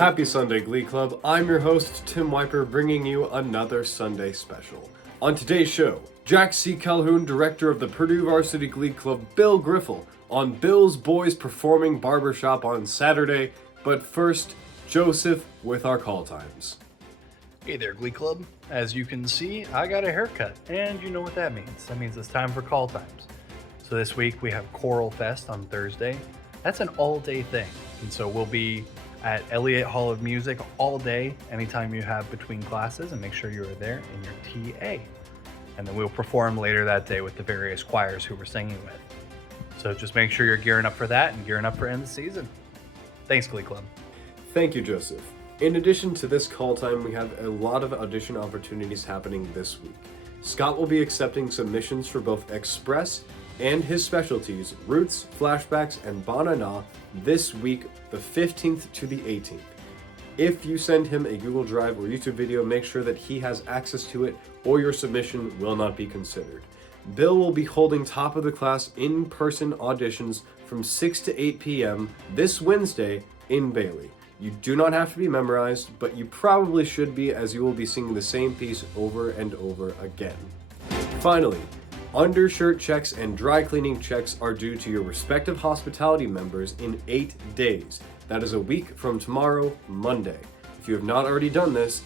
Happy Sunday, Glee Club. I'm your host, Tim Wiper, bringing you another Sunday special. On today's show, Jack C. Calhoun, director of the Purdue Varsity Glee Club, Bill Griffel, on Bill's Boys Performing Barbershop on Saturday. But first, Joseph with our call times. Hey there, Glee Club. As you can see, I got a haircut, and you know what that means. That means it's time for call times. So this week we have Choral Fest on Thursday. That's an all-day thing, and so we'll be at Elliott Hall of Music all day, anytime you have between classes, and make sure you are there in your TA. And then we'll perform later that day with the various choirs who we're singing with. So just make sure you're gearing up for that and gearing up for end of season. Thanks, Glee Club. Thank you, Joseph. In addition to this call time, we have a lot of audition opportunities happening this week. Scott will be accepting submissions for both Express and his specialties, Roots, Flashbacks, and Banana, this week, the 15th to the 18th. If you send him a Google Drive or YouTube video, make sure that he has access to it, or your submission will not be considered. Bill will be holding top of the class in-person auditions from 6 to 8 p.m. this Wednesday in Bailey. You do not have to be memorized, but you probably should be, as you will be singing the same piece over and over again. Finally, undershirt checks and dry cleaning checks are due to your respective hospitality members in 8 days. That is a week from tomorrow, Monday. If you have not already done this,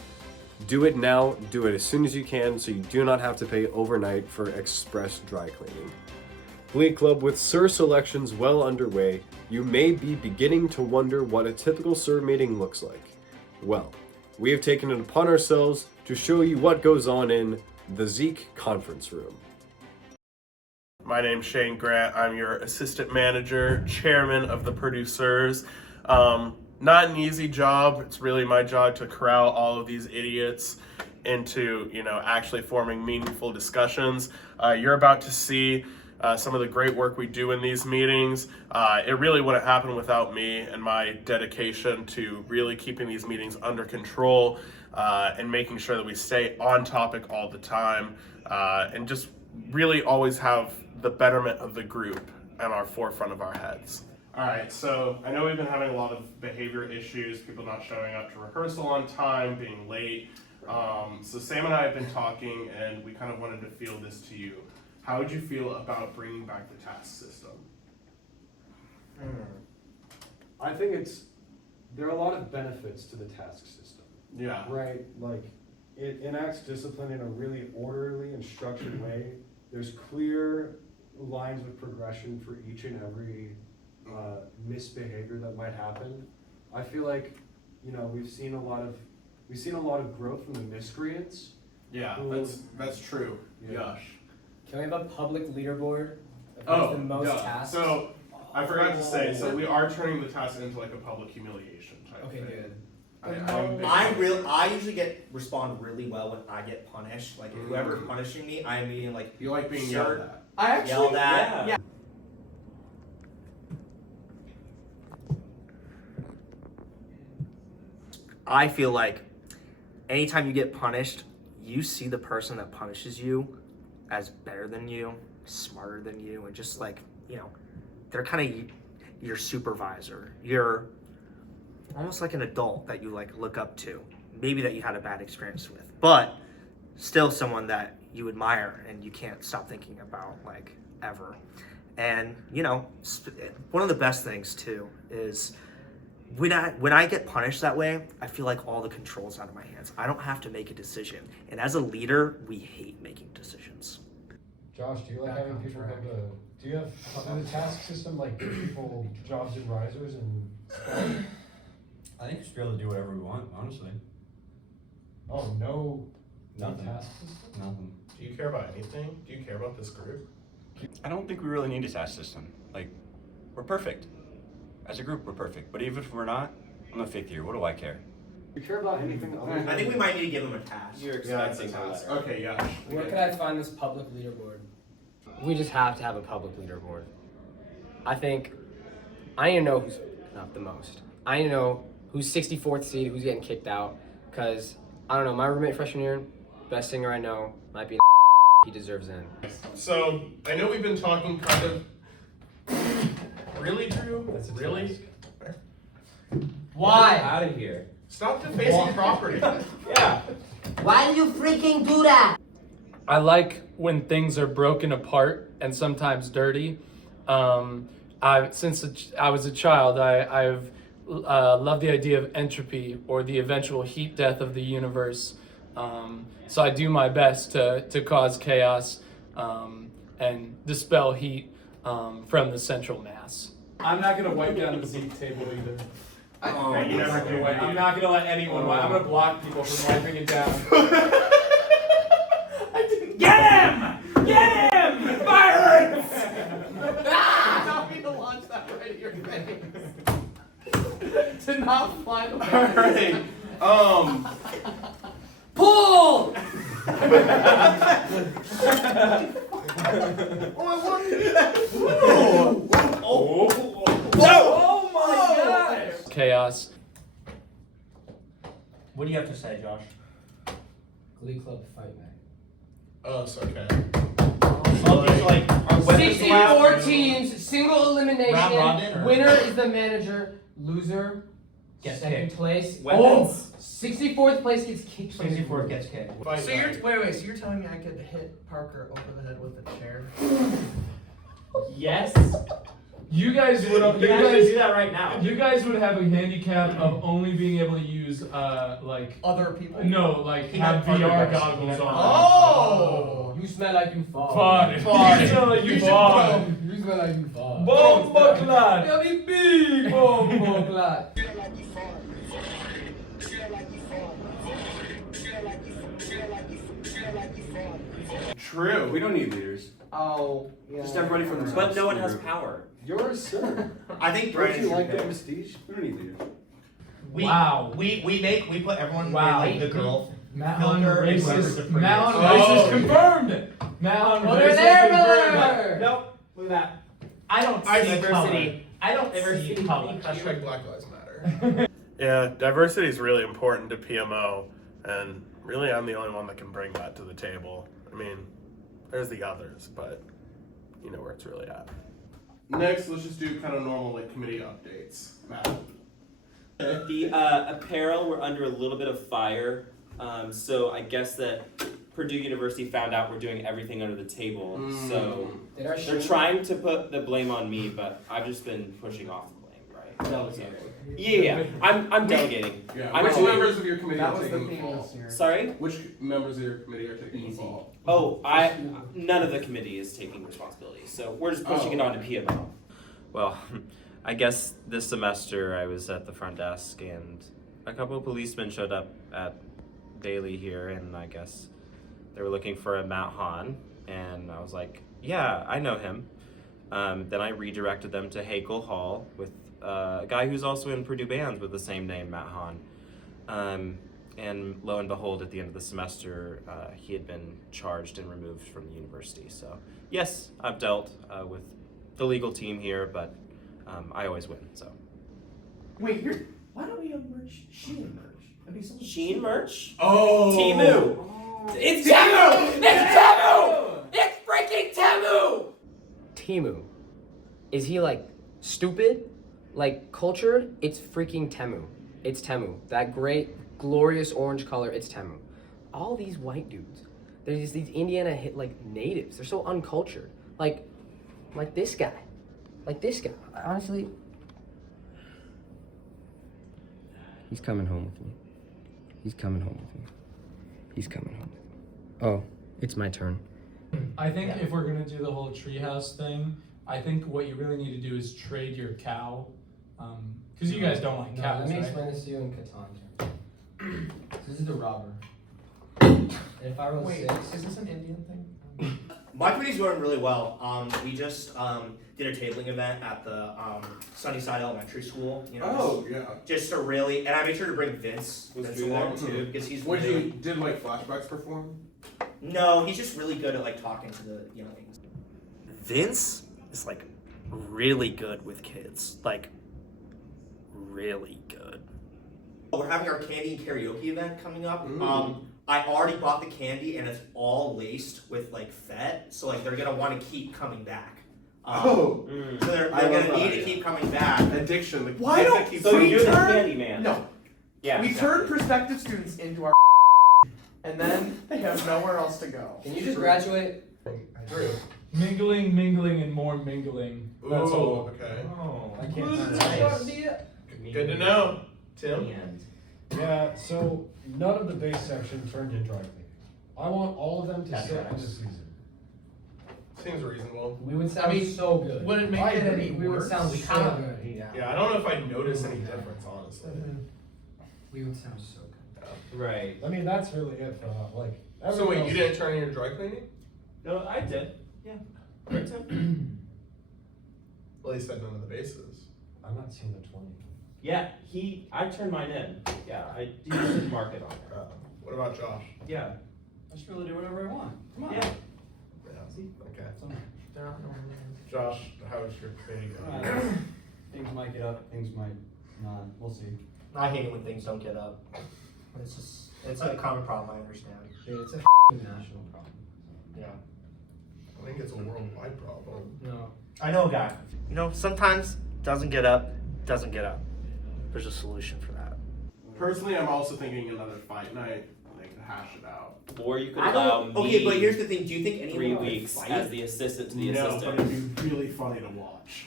do it now, do it as soon as you can, so you do not have to pay overnight for express dry cleaning. Glee Club, with SIR selections well underway, you may be beginning to wonder what a typical SIR meeting looks like. Well, we have taken it upon ourselves to show you what goes on in the Ziek conference room. My name's Shane Grant. I'm your assistant manager, chairman of the Purdue SIRs. Not an easy job. It's really my job to corral all of these idiots into, actually forming meaningful discussions. You're about to see some of the great work we do in these meetings. It really wouldn't happen without me and my dedication to really keeping these meetings under control and making sure that we stay on topic all the time and just really always have the betterment of the group at our forefront of our heads. All right, so I know we've been having a lot of behavior issues, people not showing up to rehearsal on time, being late. So Sam and I have been talking, and we kind of wanted to feel this to you. How would you feel about bringing back the task system? I think there are a lot of benefits to the task system. Yeah. Right? Like, it enacts discipline in a really orderly and structured way. There's clear lines of progression for each and every misbehavior that might happen. I feel like, we've seen a lot of growth from the miscreants. Yeah, that's true. Yeah. Gosh. Can we have a public leaderboard? Oh, the most yeah. tasks? So I forgot to say, so we are turning the task into like a public humiliation type Okay, thing. good. I usually respond really well when I get punished. Like, if whoever's punishing me, I immediately like. You like being yelled at? I actually yelled at. Yeah. I feel like anytime you get punished, you see the person that punishes you as better than you, smarter than you, and just like, they're kind of your supervisor. You're almost like an adult that you like look up to, maybe that you had a bad experience with, but still someone that you admire and you can't stop thinking about like ever. And one of the best things too is when I get punished that way, I feel like all the control's out of my hands. I don't have to make a decision. And as a leader, we hate making decisions. Josh, do you like having people do you have the task system like give people jobs and risers and stuff? I think we should be able to do whatever we want, honestly. Oh, no Nothing. task system? Nothing. Do you care about anything? Do you care about this group? I don't think we really need a task system. Like, we're perfect. As a group, we're perfect. But even if we're not, I'm a fifth year. What do I care? Do you care about anything other than... I think we might need to give them a task. You're expecting task. Okay, yeah. Where could I find this public leaderboard? We just have to have a public leaderboard. I need to know who's not the most. I need to know who's 64th seed, who's getting kicked out. Because, I don't know, my roommate freshman year, best singer I know, might be he deserves in. So I know we've been talking kind of. Really, Drew? Really? Why? Out of here. Stop defacing property. Yeah. Why do you freaking do that? I like when things are broken apart and sometimes dirty. Since I was a child, I've loved the idea of entropy or the eventual heat death of the universe. So I do my best to cause chaos and dispel heat from the central mass. I'm not gonna wipe down the Ziek table either. You're never gonna wipe. I'm not gonna let anyone wipe. I'm gonna block people from wiping it down. Get him! Get him! Violence! Not me to launch that right at your face. To not fly the Alright. Pull! Oh my God! Chaos. What do you have to say, Josh? Glee Club Fight Night. Oh, it's okay. Okay, so like, are weapons 64 allowed? teams, single Round elimination. robin, or- Winner is the manager. Loser, Gets second kicked. place. Weapons? 64th place gets kicked. 64 gets kicked. Fight night. Wait, so you're telling me I could hit Parker over the head with a chair? Yes. You guys would You can actually do that right now. You guys would have a handicap of only being able to use like Other people? no like He have had VR Parker goggles on. Oh! You smell like you fall. Fart. You smell like you fart. You smell like you fall. Bomba clot. Very big bomb clot. True. We don't need leaders. Oh, yeah. Just everybody from the top. But no one has power. Yours, sir. I think Don't Brian you should like pick. that prestige? We don't need leaders. Wow. We put everyone Wow. in like the girl. Matt Filter on and racist. whoever's the Matt on prettiest. racist Oh. confirmed. Matt on Over racist there, confirmed. brother. Nope. Look at that. I don't I see see diversity. I don't see color. Hashtag Black Lives Matter. Yeah, diversity is really important to PMO, and really I'm the only one that can bring that to the table. I mean, there's the others, but you know where it's really at. Next, let's just do kind of normal like committee updates. Matt. The apparel, we're under a little bit of fire. So I guess that Purdue University found out we're doing everything under the table. So they're trying to put the blame on me, but I've just been pushing off the blame, right? Delegating. Yeah. I'm delegating. Yeah. I'm Which doing- members of your committee That are was the taking the theme fall? this year. Sorry? Which members of your committee are taking the fall? Oh, none of the committee is taking responsibility. So we're just pushing it on to PMO. Well, I guess this semester I was at the front desk and a couple of policemen showed up at Daily here, and I guess they were looking for a Matt Hahn, and I was like, yeah, I know him. Then I redirected them to Hakel Hall with a guy who's also in Purdue bands with the same name, Matt Hahn. And lo and behold, at the end of the semester, he had been charged and removed from the university. So yes, I've dealt with the legal team here, but I always win, so. Wait, why don't we have merch? Shein merch. That'd be so Shein merch? Oh! Timu! It's Temu! It's Temu! It's freaking Temu! Timu. Is he like stupid? Like cultured? It's freaking Temu. It's Temu. That great, glorious orange color, it's Temu. All these white dudes, they're just these Indiana like natives. They're so uncultured. Like this guy. Like this guy. Honestly, he's coming home with me. He's coming home with me. He's coming home with me. Oh, it's my turn. I think if we're gonna do the whole treehouse thing, I think what you really need to do is trade your cow, because you guys don't like cows, Let me right? explain this to you in Catan. This is the robber. And if I roll Wait, 6, is this an Indian thing? My committee's going really well. We just did a tabling event at the Sunnyside Elementary School. You know, Oh, yeah. just to really, and I made sure to bring Vince Was Vince he there? along too because he's What really, did like flashbacks perform? no, he's just really good at like talking to the younglings. Vince is like really good with kids, like really good. We're having our candy and karaoke event coming up. I already bought the candy and it's all laced with like fet, so like they're gonna want to keep coming back. So they're gonna need to keep coming back. Addiction. Why don't you're the candy man? No. Yeah. We turn prospective students into our and then they have nowhere else to go. Can you just graduate? Mingling, and more mingling. That's all. Okay. Oh. I can't. Good to know. Tim? Yeah, so none of the base section turned in dry cleaning. I want all of them to That's sit right. in the season. Seems reasonable. We would sound so good. Would it make I it agree. any We would worse? sound We so kinda- good. Yeah, I don't know if I'd notice any difference, honestly. We would sound so good. Right. I mean, that's really it for like. So everything wait, else- you didn't turn in your dry cleaning? No, I did. Yeah. Right, Tim? Well, he said none of the bases. I'm not seeing the 20. Yeah, I turned mine in. Yeah, he just didn't mark it on there. What about Josh? Yeah. I should be able to do whatever I want. Come on. Yeah. Okay. They're not normal. Josh, how's your day going? Things might get up, things might not. We'll see. I hate it when things don't get up. It's a common problem, I understand. Dude, it's a national problem. Yeah. I think it's a worldwide problem. No. I know a guy. You know, sometimes doesn't get up. There's a solution for that. Personally, I'm also thinking another fight night. They can hash it out. Or you could I allow don't. me Okay, but here's the thing. Do you think anyone 3 would weeks fight? as the assistant to the No, assistant. but it'd be really funny to watch.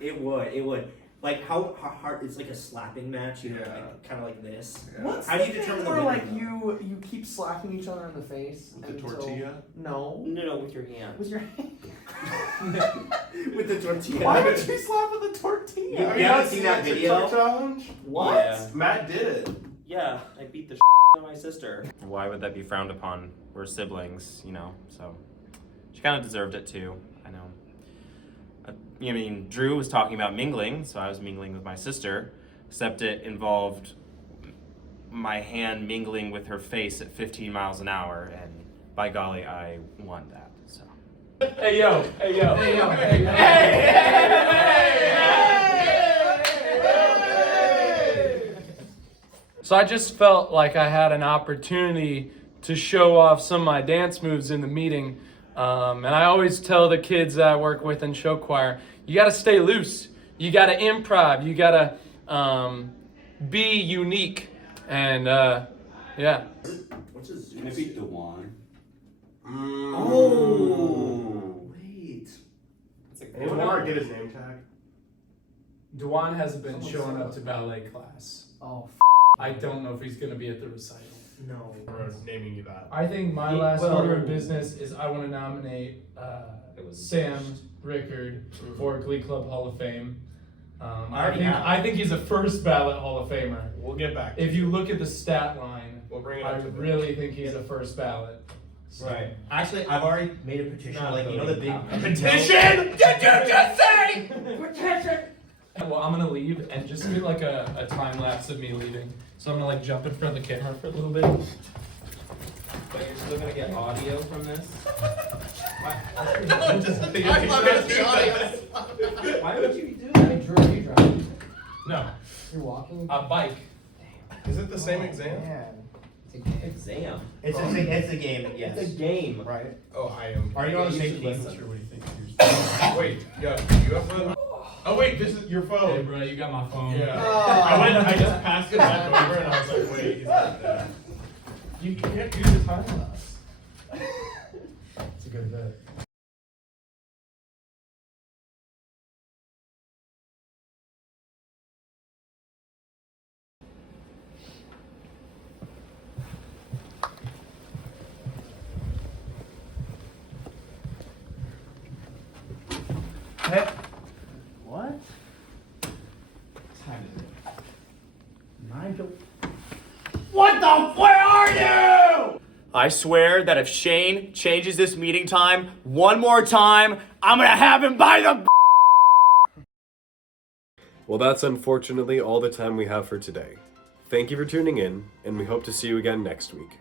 It would. Like how hard? It's like a slapping match. You know, Yeah. like, kind of like this. Yeah. What's How the do you determine thing the where winner, like you keep slapping each other in the face? With the until- tortilla? No. No, with your hand. With your hand. With the tortilla. Why would you slap with a tortilla? You haven't seen that video? challenge? What? Yeah. Matt did it. Yeah, I beat the out of my sister. Why would that be frowned upon? We're siblings, you know, so she kind of deserved it too. I know. I mean, Drew was talking about mingling, so I was mingling with my sister, except it involved my hand mingling with her face at 15 miles an hour, and by golly, I won that. So. Hey yo. So I just felt like I had an opportunity to show off some of my dance moves in the meeting. And I always tell the kids that I work with in show choir, you gotta stay loose. You gotta improv. You gotta be unique. And yeah. What's a zoo? Can it be Dewan? Oh, wait. Anyone ever get his name tag? Dewan hasn't been showing up to ballet class. Oh, I don't know if he's gonna be at the recital. No. Or naming you that. I think my last order of business is I want to nominate Sam Rickard for Glee Club Hall of Fame. I think he's a first ballot Hall of Famer. We'll get back to If you look at the stat line, We'll bring it I up to the really think he's a first ballot. So- Right. Actually, I've already made a petition. Like, you know the big petition? Did you just say petition? Well, I'm gonna leave and just do like a time lapse of me leaving. So I'm gonna like jump in front of the camera for a little bit. But you're still gonna get audio from this? Why would you do that? Drew, are you driving? No, You're walking? a bike. Is it the same exam? Exam. It's a game. Yes. It's a game. Right. Oh, I am. Are you on the You same should team? listen. What do you think? Wait, yeah, you have a... Oh wait, this is your Hey, phone. bro, you got my phone. Yeah. I just passed it back over and I was like, wait, he's not there. You can't do the time lapse. It's a good bit. Hey. What? Time is it? 9 to... What the? Where are you? I swear that if Shane changes this meeting time one more time, I'm gonna have him by the... Well, that's unfortunately all the time we have for today. Thank you for tuning in, and we hope to see you again next week.